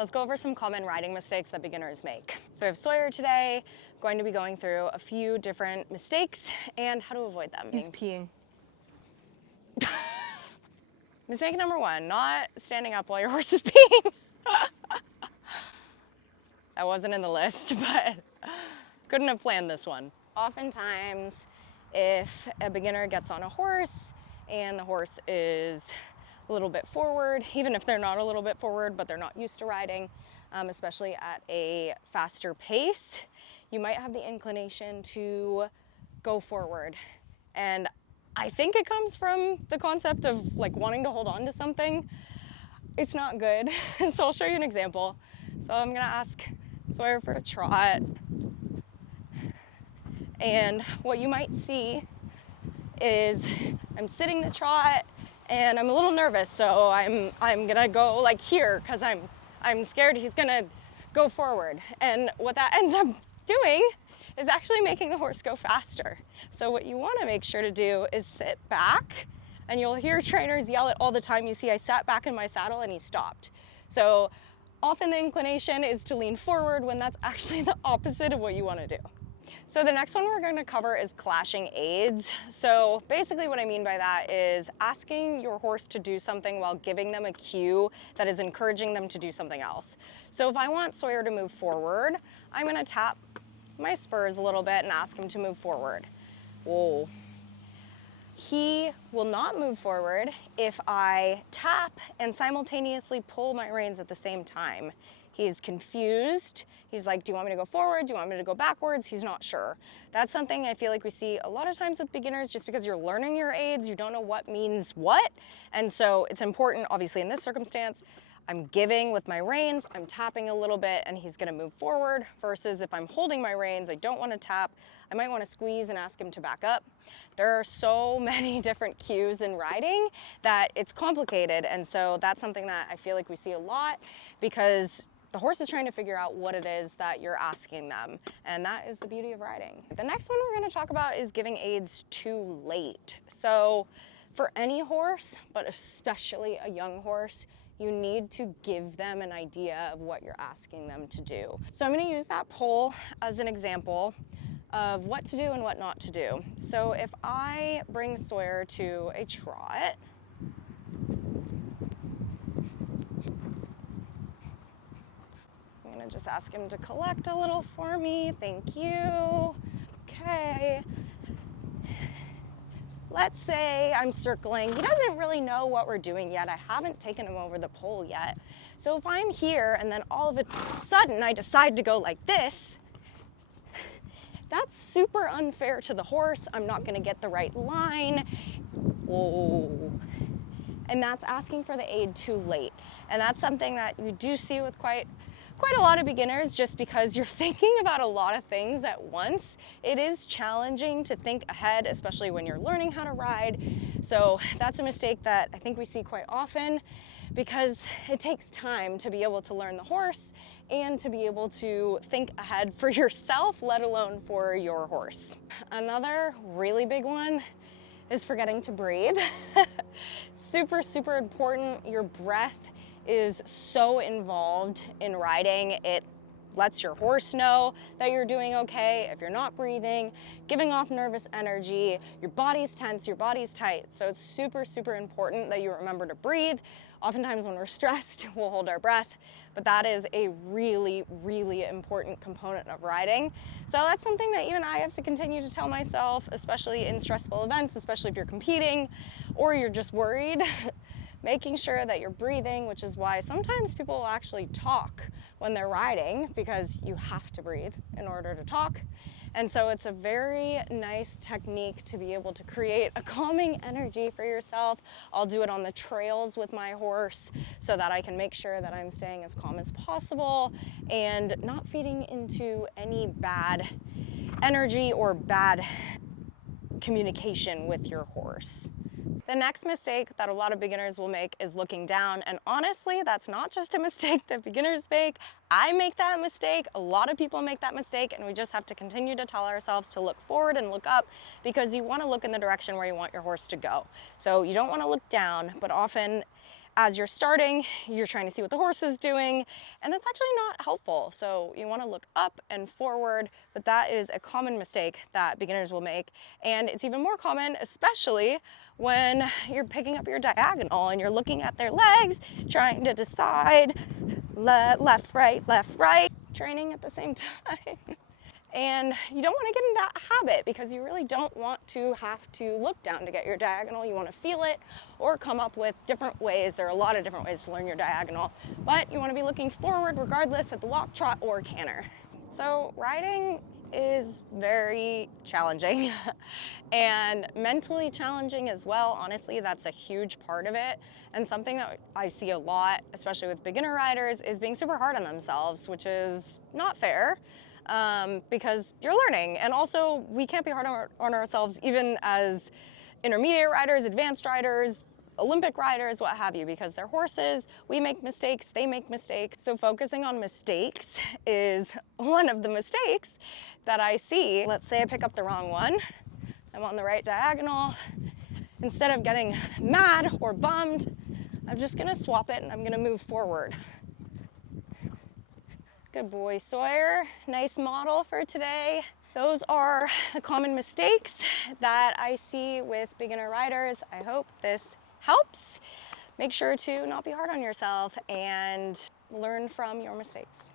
Let's go over some common riding mistakes that beginners make. So I have Sawyer today, going to be going through a few different mistakes and how to avoid them. He's peeing. Mistake number one, not standing up while your horse is peeing. That wasn't in the list, but couldn't have planned this one. Oftentimes, if a beginner gets on a horse and the horse is a little bit forward, even if they're not a little bit forward, but they're not used to riding, especially at a faster pace, you might have the inclination to go forward. And I think it comes from the concept of like wanting to hold on to something. It's not good. So I'll show you an example. So I'm gonna ask Sawyer for a trot. And what you might see is I'm sitting the trot and I'm a little nervous. So I'm gonna go like here because I'm scared he's gonna go forward. And what that ends up doing is actually making the horse go faster. So what you wanna make sure to do is sit back, and you'll hear trainers yell it all the time. You see I sat back in my saddle and he stopped. So often the inclination is to lean forward when that's actually the opposite of what you wanna do. So the next one we're going to cover is clashing aids. So basically what I mean by that is asking your horse to do something while giving them a cue that is encouraging them to do something else. So if I want Sawyer to move forward, I'm going to tap my spurs a little bit and ask him to move forward. Whoa. He will not move forward if I tap and simultaneously pull my reins at the same time. He's confused. He's like, do you want me to go forward? Do you want me to go backwards? He's not sure. That's something I feel like we see a lot of times with beginners, just because you're learning your aids, you don't know what means what. And so it's important, obviously in this circumstance, I'm giving with my reins, I'm tapping a little bit and he's gonna move forward, versus if I'm holding my reins, I don't wanna tap, I might wanna squeeze and ask him to back up. There are so many different cues in riding that it's complicated. And so that's something that I feel like we see a lot, because the horse is trying to figure out what it is that you're asking them. And that is the beauty of riding. The next one we're gonna talk about is giving aids too late. So for any horse, but especially a young horse, you need to give them an idea of what you're asking them to do. So I'm gonna use that pole as an example of what to do and what not to do. So if I bring Sawyer to a trot, I'm gonna just ask him to collect a little for me. Thank you. Okay. Let's say I'm circling. He doesn't really know what we're doing yet. I haven't taken him over the pole yet. So if I'm here and then all of a sudden I decide to go like this, that's super unfair to the horse. I'm not gonna get the right line. Whoa. And that's asking for the aid too late. And that's something that you do see with quite a lot of beginners, just because you're thinking about a lot of things at once. It is challenging to think ahead, especially when you're learning how to ride. So that's a mistake that I think we see quite often, because it takes time to be able to learn the horse and to be able to think ahead for yourself, let alone for your horse. Another really big one is forgetting to breathe. Super, super important. Your breath is so involved in riding. It lets your horse know that you're doing okay. If you're not breathing, giving off nervous energy, your body's tense, your body's tight. So it's super, super important that you remember to breathe. Oftentimes when we're stressed, we'll hold our breath, but that is a really, really important component of riding. So that's something that even I have to continue to tell myself, especially in stressful events, especially if you're competing or you're just worried. Making sure that you're breathing, which is why sometimes people will actually talk when they're riding, because you have to breathe in order to talk. And so it's a very nice technique to be able to create a calming energy for yourself. I'll do it on the trails with my horse so that I can make sure that I'm staying as calm as possible and not feeding into any bad energy or bad communication with your horse. The next mistake that a lot of beginners will make is looking down, and honestly, that's not just a mistake that beginners make. I make that mistake, a lot of people make that mistake, and we just have to continue to tell ourselves to look forward and look up, because you want to look in the direction where you want your horse to go. So you don't want to look down, but often as you're starting, you're trying to see what the horse is doing, and that's actually not helpful. So you want to look up and forward, but that is a common mistake that beginners will make. And it's even more common, especially when you're picking up your diagonal and you're looking at their legs, trying to decide left, right, training at the same time. And you don't want to get in that habit because you really don't want to have to look down to get your diagonal. You want to feel it or come up with different ways. There are a lot of different ways to learn your diagonal, but you want to be looking forward regardless at the walk, trot, or canter. So riding is very challenging and mentally challenging as well. Honestly, that's a huge part of it. And something that I see a lot, especially with beginner riders, is being super hard on themselves, which is not fair. Because you're learning, and also we can't be hard on ourselves even as intermediate riders, advanced riders, Olympic riders, what have you, because they're horses. We make mistakes, they make mistakes. So focusing on mistakes is one of the mistakes that I see. Let's say I pick up the wrong one. I'm on the right diagonal. Instead of getting mad or bummed, I'm just gonna swap it and I'm gonna move forward. Good boy, Sawyer. Nice model for today. Those are the common mistakes that I see with beginner riders. I hope this helps. Make sure to not be hard on yourself and learn from your mistakes.